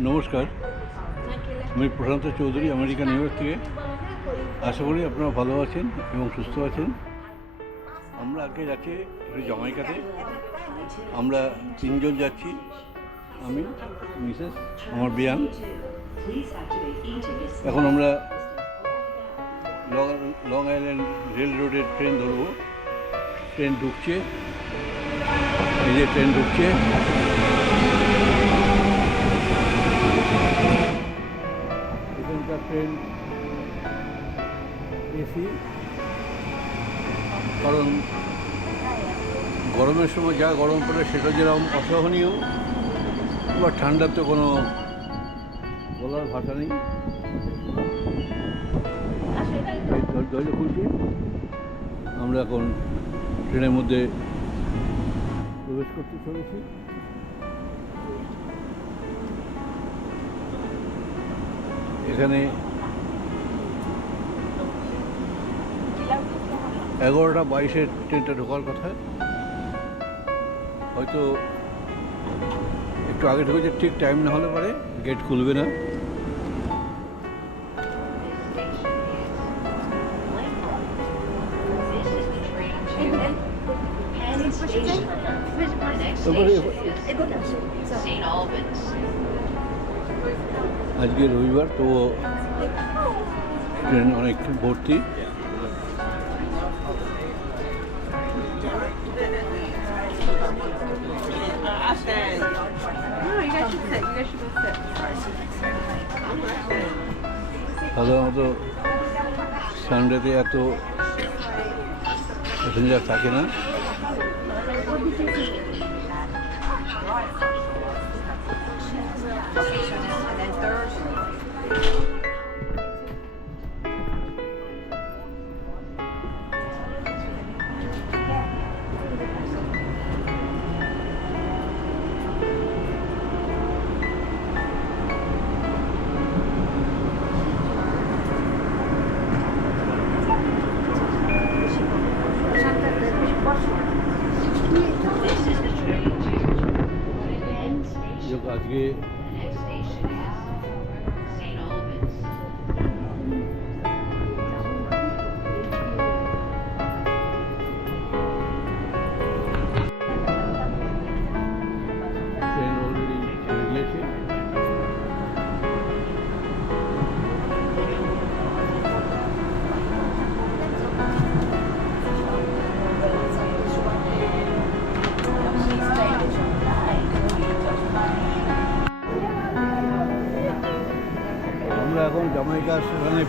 নমস্কার। আমি Prashanta Chowdhury America New York থেকে। আশা করি আপনারা ভালো আছেন এবং সুস্থ আছেন। আমরা আজকে যাচ্ছি একটু জমাইকাতে। আমরা তিনজন যাচ্ছি। আমি মিসেস আমার বিয়ান। এখন আমরা লং লং আইল্যান্ড রেল রোডের ট্রেন ধরবো। ট্রেন ঢুকছে। এই যে ট্রেন ঢুকছে। এখানকার ট্রেন এসি। কারণ গরমের সময় যা গরম পড়ে সেটা যেরকম অসহনীয়, বা ঠান্ডার তো কোনো বলার ভাষা নেই। খুলছি আমরা এখন ট্রেনের মধ্যে প্রবেশ করতে চলেছি। এখানে এগারোটা বাইশে ট্রেনটা ঢোকার কথা হয়তো একটু আগে ঢুকেছে, ঠিক টাইম না হলে পরে গেট খুলবে না. আজকে রবিবার তো ট্রেন অনেক ভর্তি. সাধারণত সানডেতে এত প্যাসেঞ্জার থাকে না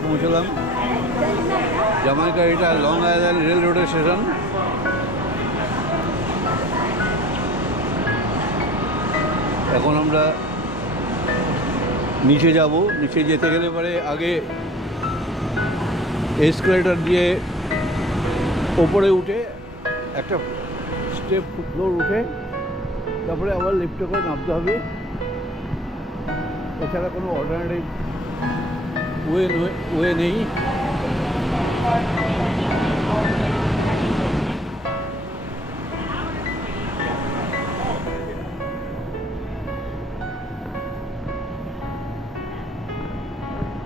পৌঁছলাম। জামাইকা এটা লং আইল্যান্ড রেল রোডের স্টেশন এখন আমরা নিচে যাব। নিচে যেতে গেলে পরে আগে এসকেলেটার দিয়ে ওপরে উঠে একটা স্টেপ ফ্লোর উঠে তারপরে আবার লিফটে করে নামতে হবে। এছাড়া কোনো অল্টারনেটিভ নেই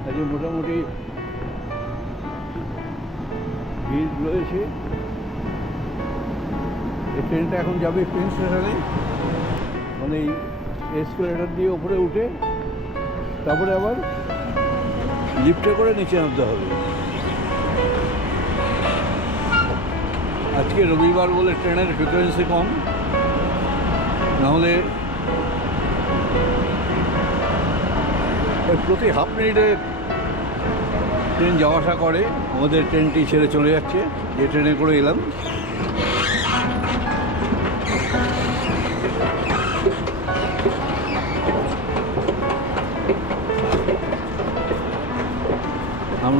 আজকে মোটামুটি ভিড় রয়েছে। এই ট্রেনটা এখন যাবে ট্রেন স্টেশনে। মানে এই এসকেলেটার দিয়ে ওপরে উঠে, তারপরে আবার লিফটে করে নিচে নামতে হবে। আজকে রবিবার বলে ট্রেনের ফ্রিকোয়েন্সি কম, নাহলে প্রতি হাফ মিনিটে ট্রেন যাওয়া আসা করে, আমাদের ট্রেনটি ছেড়ে চলে যাচ্ছে। যে ট্রেনে করে এলাম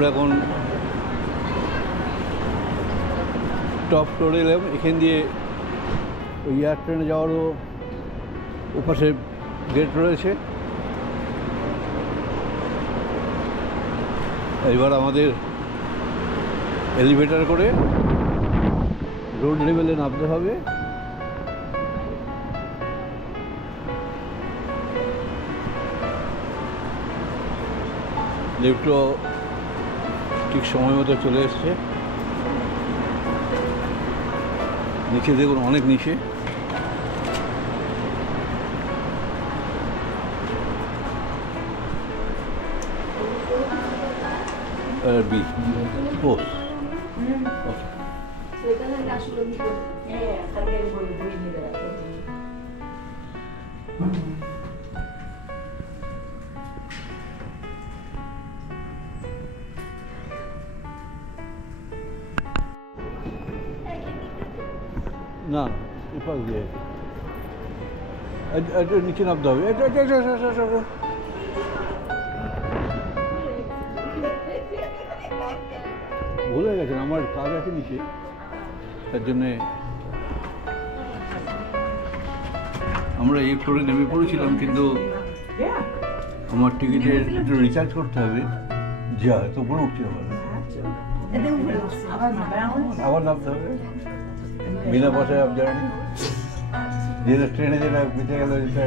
আমরা এখন টপ ফ্লোরে এলাম। এখান দিয়ে ওই এয়ার ট্রেনে যাওয়ারও ওপাশে গেট রয়েছে। এবার আমাদের এলিভেটার করে রোড লেভেলে নামতে হবে। লিফটও ঠিক সময় মতো চলে এসছে। নিচে দেখুন অনেক নিচে। বি। এপাক দিয়ে এটা- এটা নিচে নামতে হবে এটা এটা এটা এটা, এটা, এটা। ভুলে গেছেন আমার কাজ আছে নিচে তার জন্যে আমরা এই ফ্লোরে নেমে পড়েছিলাম কিন্তু আমার টিকিটের একটু রিচার্জ করতে হবে যা তো উপরে উঠছে আবার আবার নামতে হবে বিনা পয়সায় আপ জার্নি যেটা ট্রেনে যেটা বেঁচে গেল যেটা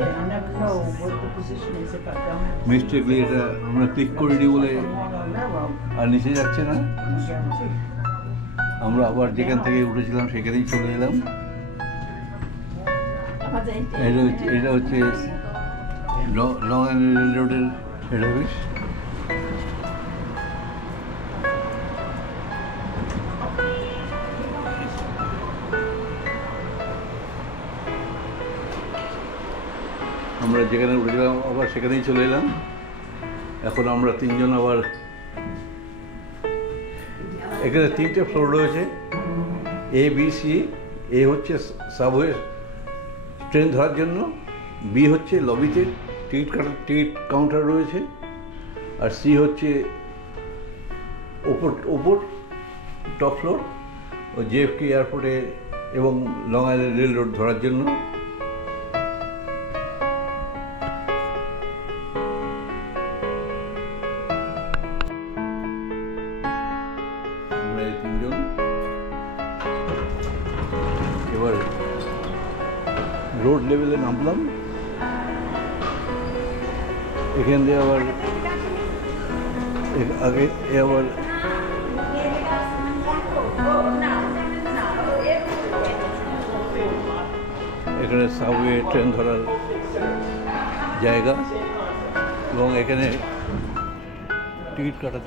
মিস্টেকলি এটা আমরা ক্লিক করিনি বলে. আর নিচে যাচ্ছে না। আমরা আবার যেখান থেকে উঠেছিলাম সেখানেই চলে এলাম। এটা হচ্ছে এটা হচ্ছে লং আইল্যান্ড রোডের হেড অফিস যেখানে উঠেছিলাম, আবার সেখানেই চলে এলাম। এখন আমরা তিনজন আবার এখানে তিনটে ফ্লোর রয়েছে। এ বি সি এ হচ্ছে সাবওয়ে ট্রেন ধরার জন্য বি হচ্ছে লবিতে টিকিট কাটার টিকিট কাউন্টার রয়েছে, আর সি হচ্ছে ওপর ওপর টপ ফ্লোর ও জেএফকে এয়ারপোর্টে এবং লং আইল্যান্ড রেল রোড ধরার জন্য। সাবওয়ে ট্রেন ধরার জায়গা এবং এখানে টিকিট কাটার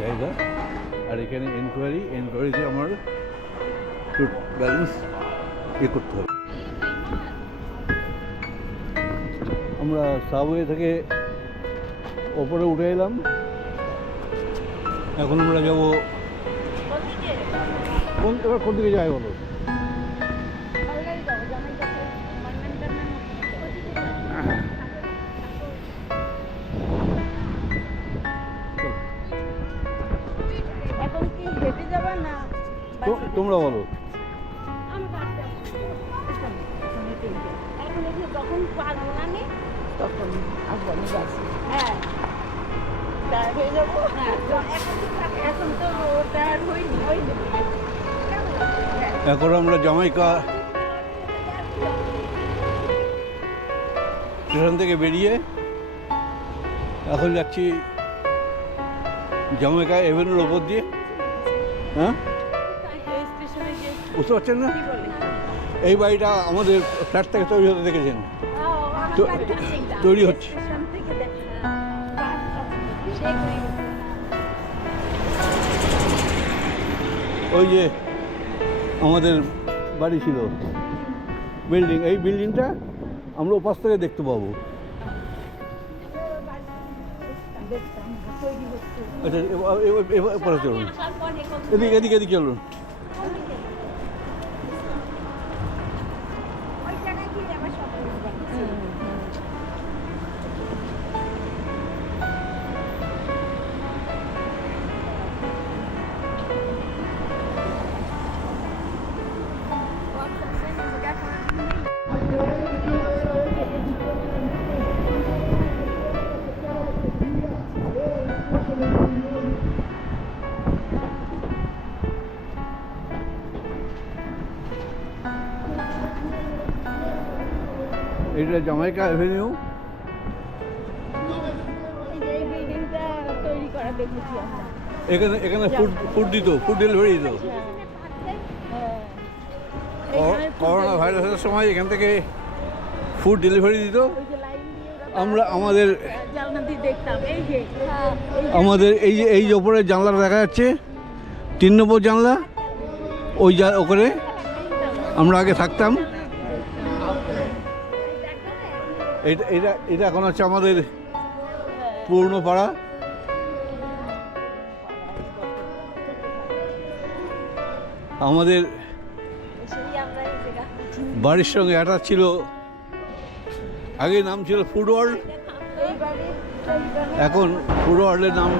জায়গা। আর এখানে এনকোয়ারি এনকোয়ারিতে আমার ব্যালেন্স এ করতে হবে। আমরা সাবওয়ে থেকে ওপরে উঠে এলাম। এখন আমরা যাব কোন কোন দিকে যাই বলো? যাবে না? তো- তোমরা বলো। এখন। এখন এসে যখন পারব না নি, তখন আসব হ্যাঁ। টায়ার হয়ে যাব। এখন তো থাক- এখন তো টায়ার হয়নি হয়নি। এখন আমরা জামাইকা স্টেশন থেকে বেরিয়ে এখন যাচ্ছি জামাইকা এভেন্যুর ওপর দিয়ে। হ্যাঁ বুঝতে পারছেন না এই বাড়িটা আমাদের ফ্ল্যাট থেকে তৈরি হতে দেখেছেন। তৈরি হচ্ছে। ওই যে আমাদের বাড়ি ছিল বিল্ডিং, এই বিল্ডিংটা আমরা ওপাশ থেকে দেখতে পাবো আচ্ছা এদিকে এদিকে এদিকে চলুন। এটা জামাইকা অ্যাভিনিউ এই যে এই বিল্ডিংটা তৈরি করা দেখেছি আমরা এখানে এখানে ফুড ফুড দিত ফুড ডেলিভারি দিত। হ্যাঁ। কর- করোনা ভাইরাসের সময় এখান থেকে ফুড ডেলিভারি দিত। আমরা আমাদের জানলা দিয়ে দেখতাম এই যে এই যে। আমাদের এই যে এই যে ওপরে জানলাটা দেখা যাচ্ছে তিন নম্বর জানলা ওই যা ওখানে আমরা আগে থাকতাম। এটা এটা এটা এখন হচ্ছে আমাদের পুরনো পাড়া আমাদের বাড়ির সঙ্গে অ্যাটাচ ছিল আগে নাম ছিল ফুড ওয়ার্ল্ড এখন ফুড ওয়ার্ল্ডের নাম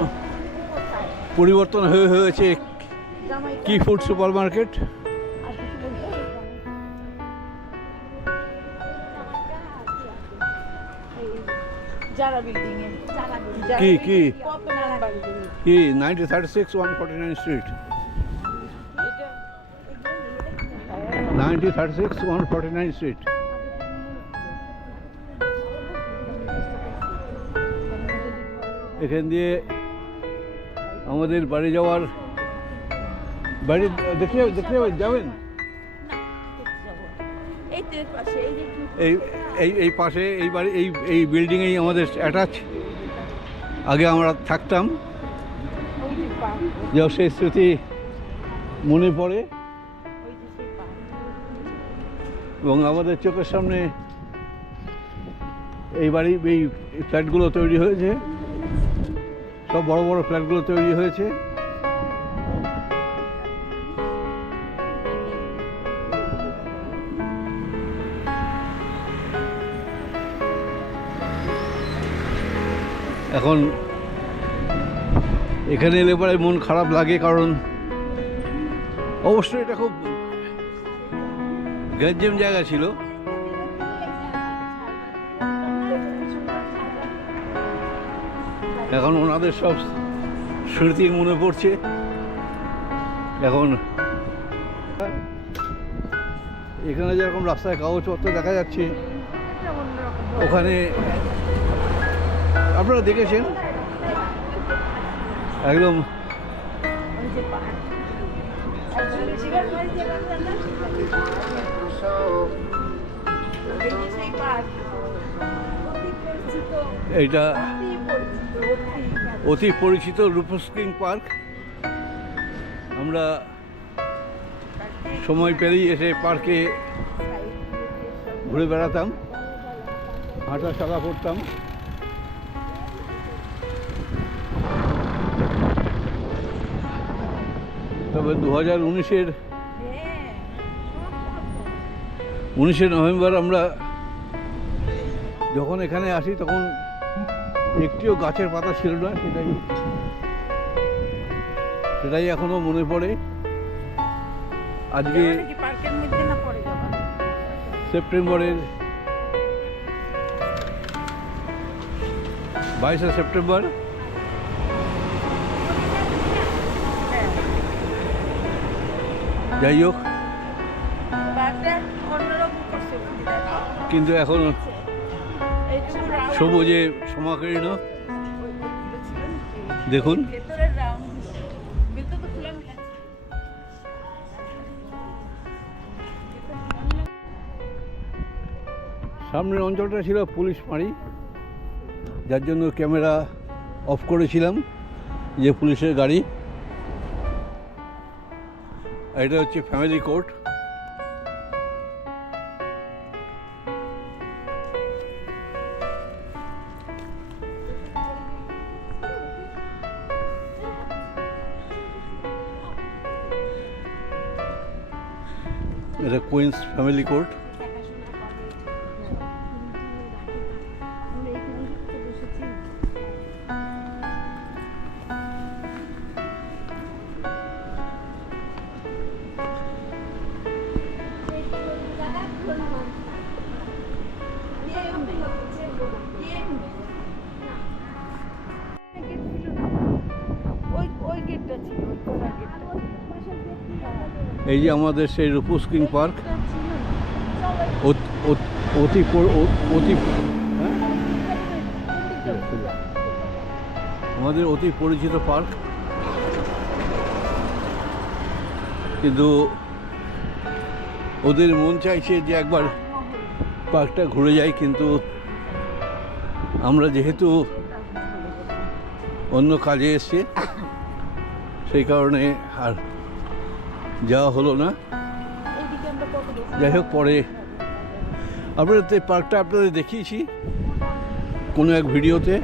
পরিবর্তন হয়ে হয়েছে কি food supermarket ninety thirty six one forty nine street ninety thirty six one forty nine street এখান দিয়ে আমাদের বাড়ি যাওয়ার বাড়ি দেখতে যাবে- দেখতে যাবে- যাবেন এই তো এর পাশে এই এই পাশে, এই বাড়ি, এই এই বিল্ডিংয়েই আমাদের অ্যাটাচ আগে আমরা থাকতাম। যে সেই স্মৃতি মনে পড়ে। এবং আমাদের চোখের সামনে এই বাড়ি, এই ফ্ল্যাটগুলো তৈরি হয়েছে। সব বড় বড় ফ্ল্যাটগুলো তৈরি হয়েছে। এখন এখানে এলে পরে মন খারাপ লাগে কারণ অবশ্যই এটা খুব গ্যাঞ্জেম জায়গা ছিল। এখন ওনাদের সব স্মৃতি মনে পড়ছে। এখন এখানে যেরকম রাস্তায় কাগজপত্র দেখা যাচ্ছে, ওখানে এই দেখেছেন? একদম। পার্ক অতি পরিচিত এইটা অতি পরিচিত অতি অতি রূপস্কিং পার্ক। আমরা সময় পেলেই এসে পার্কে ঘুরে বেড়াতাম হাঁটা চলা করতাম। তবে দু হাজার উনিশের উনিশে নভেম্বর আমরা যখন এখানে আসি তখন একটিও গাছের পাতা ছিল না সেটাই সেটাই এখনও মনে পড়ে। আজকে সেপ্টেম্বরের বাইশে সেপ্টেম্বর। যাই হোক। কিন্তু এখন সবুজে সমাকীর্ণ? দেখুন। সামনের অঞ্চলটা ছিল পুলিশ ফাঁড়ি যার জন্য ক্যামেরা অফ করেছিলাম যে পুলিশের গাড়ি এটা হচ্ছে ফ্যামিলি কোর্ট এটা কুইন্স ফ্যামিলি কোর্ট এই যে আমাদের সেই রূপস্কিং পার্ক, অত- অত- অতি অতি হ্যাঁ? আমাদের অতি পরিচিত পার্ক কিন্তু ওদের মন চাইছে যে একবার পার্কটা ঘুরে যাই, কিন্তু আমরা যেহেতু অন্য কাজে এসছি, সেই কারণে আর যাওয়া হলো না? যাই হোক পরে। আপনাদের তো এই পার্কটা আপনাদের দেখিয়েছি কোনো এক ভিডিওতে।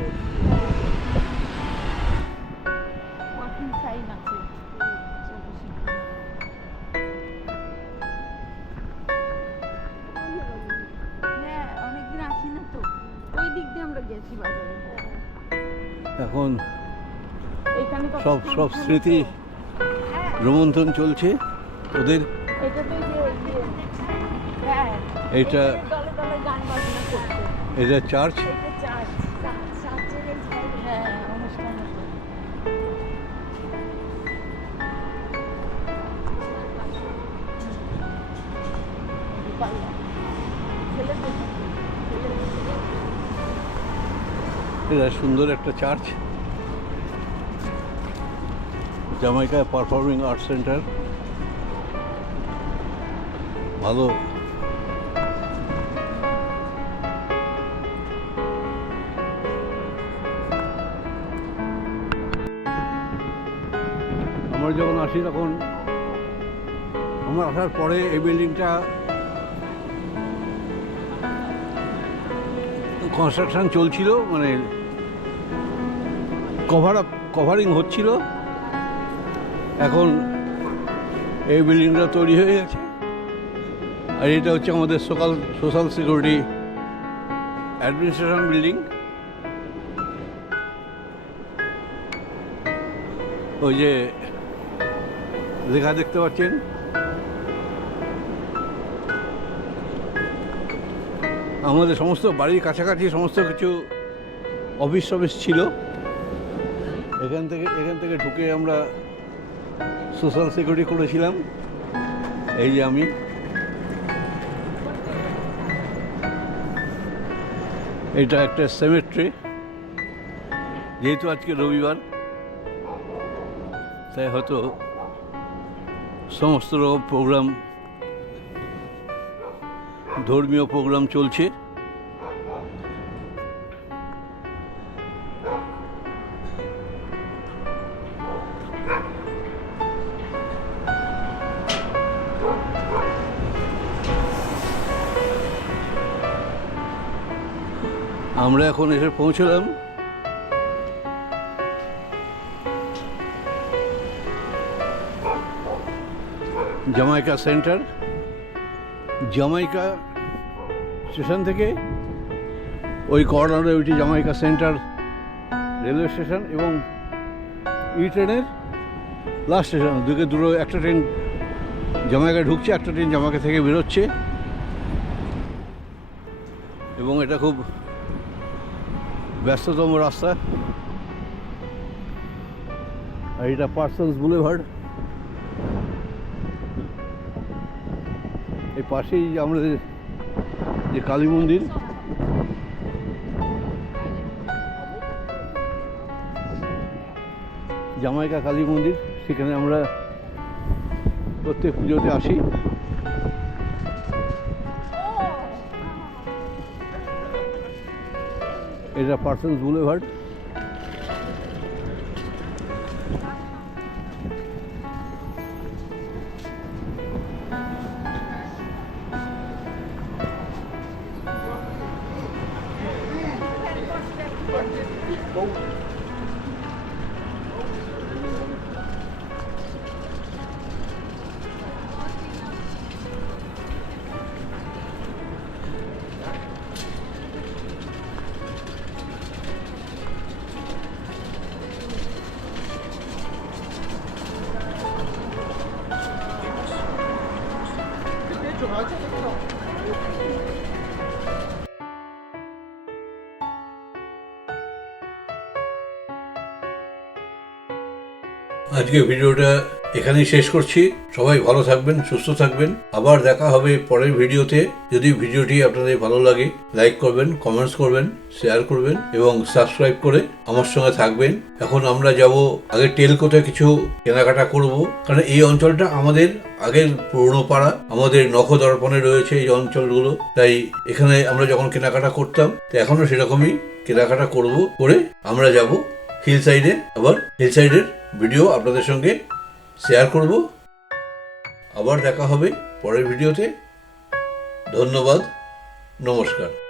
এখন সব সব স্মৃতি রোমন্থন চলছে? ওদের? এটা এটা চার্চ? এটা সুন্দর একটা এই জামাইকা পারফর্মিং আর্ট সেন্টার ভালো আমরা যখন আসি তখন আমরা আসার পরে এই বিল্ডিংটা কনস্ট্রাকশন চলছিল মানে কভার আপ কভারিং হচ্ছিল। এখন এই বিল্ডিংটা তৈরি হয়ে গেছে। আর এটা হচ্ছে আমাদের social social security administration building ওই যে লেখা দেখতে পাচ্ছেন? আমাদের সমস্ত বাড়ির কাছাকাছি সমস্ত কিছু অফিস অফিস ছিল। এখান থেকে এখান থেকে ঢুকে আমরা সোশ্যাল সিকিউরিটি করেছিলাম এই যে আমি। এটা একটা সেমেট্রি যেহেতু আজকে রবিবার, তাই হয়তো সমস্ত রকম প্রোগ্রাম ধর্মীয় প্রোগ্রাম চলছে। আমরা এখন এসে পৌঁছলাম। Jamaica centre. জামাইকা স্টেশন থেকে ওই কর্নারে ওইটি জামাইকা সেন্টার রেলওয়ে স্টেশন এবং ই ট্রেনের লাস্ট স্টেশন। দুকে দুটো, একটা ট্রেন জামাইকা ঢুকছে, একটা ট্রেন জামাইকা থেকে বেরোচ্ছে। এবং এটা খুব ব্যস্ততম রাস্তা। আর এটা পার্সনস বুলেভার্ড এই পাশেই আমাদের যে কালী মন্দির। জামাইকা কালী মন্দির। সেখানে আমরা প্রত্যেক পুজোতে আসি। এটা পার্সনস বুলেভার্ড আজকে ভিডিওটা এখানেই শেষ করছি। সবাই ভালো থাকবেন, সুস্থ থাকবেন। আবার দেখা হবে পরের ভিডিওতে। যদি ভিডিওটি আপনাদের ভালো লাগে, লাইক করবেন কমেন্টস করবেন শেয়ার করবেন এবং সাবস্ক্রাইব করে আমার সঙ্গে থাকবেন। এখন আমরা যাব আগে টেলকোতে কিছু কেনাকাটা করব। কারণ এই অঞ্চলটা আমাদের আগের পুরনো পাড়া, আমাদের নখদর্পণে রয়েছে এই অঞ্চলগুলো। তাই এখানে আমরা যখন কেনাকাটা করতাম, তো এখনও সেরকমই কেনাকাটা করব করে আমরা যাব হিল সাইডে আবার হিল সাইডের ভিডিও আপনাদের সঙ্গে শেয়ার করব। আবার দেখা হবে পরের ভিডিওতে। ধন্যবাদ নমস্কার।